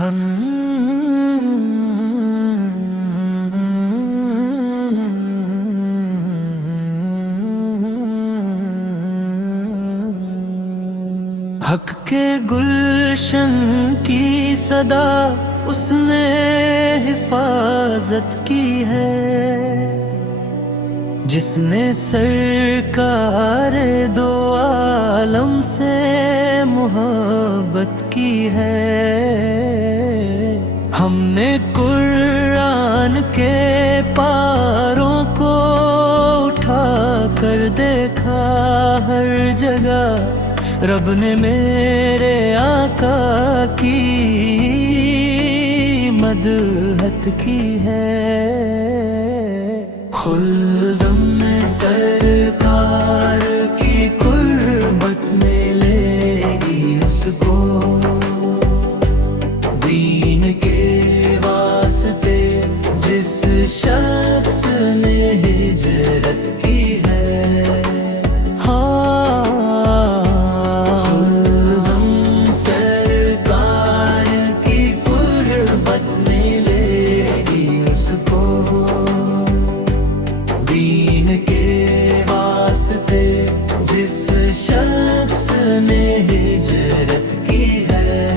ہم حق کے گلشن کی صدا اس نے حفاظت کی ہے، جس نے سرکار دو عالم سے محبت کی ہے۔ ہم نے قرآن کے پاروں کو اٹھا کر دیکھا ہر جگہ، رب نے میرے آقا کی مدحت کی ہے۔ خلزم میں سرکار کی قربت ملے گی اس کو، دین کے واسطے جس شخص نے ہجرت کی ہے۔ خلزم سرکار کی قربت ملے گی اس کو، دین کے واسطے جس شخص نے ہجرت کی ہے۔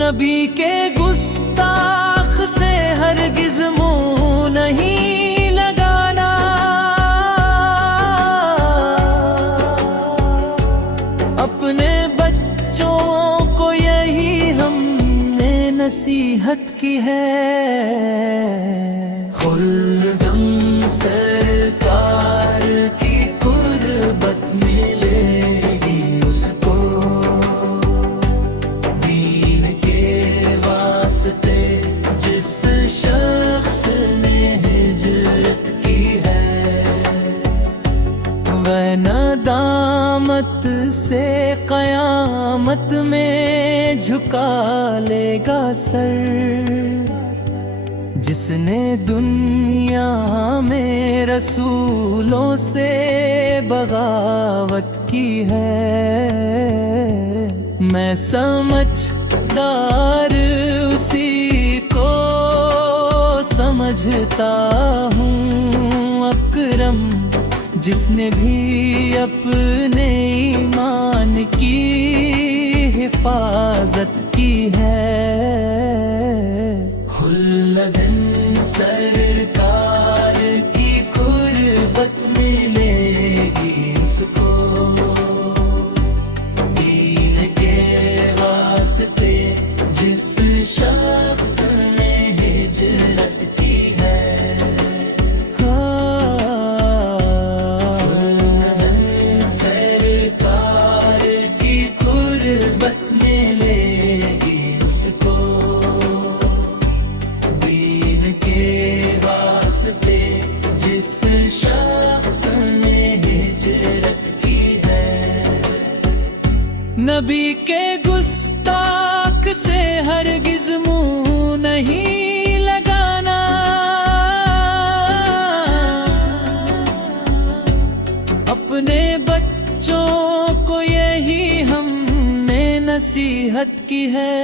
نبی کے گستاخ سے ہرگز منہ نہیں لگانا، اپنے بچوں کو یہی ہم نے نصیحت کی ہے۔ خلزم سرکار کی قربت ملے گی اس کو، دین کے واسطے جس شخص نے ہجرت کی ہے۔ وہ ندامت سے قیامت میں جھکا لے گا سر، جس نے دنیا میں رسولوں سے بغاوت کی ہے۔ میں سمجھدار اسی کو سمجھتا ہوں اکرم، جس نے بھی اپنے ایمان کی حفاظت کی ہے۔ خلدن سرکار کی قربت ملے گی اس کو، دین کے واسطے جس شخص نے ہجرت کی ہے۔ خلدن سرکار کی قربت ملے گی اس کو، جس شخص نے ہجرت کی ہے۔ نبی کے گستاخ سے ہرگز منہ نہیں لگانا، اپنے بچوں کو یہی ہم نے نصیحت کی ہے۔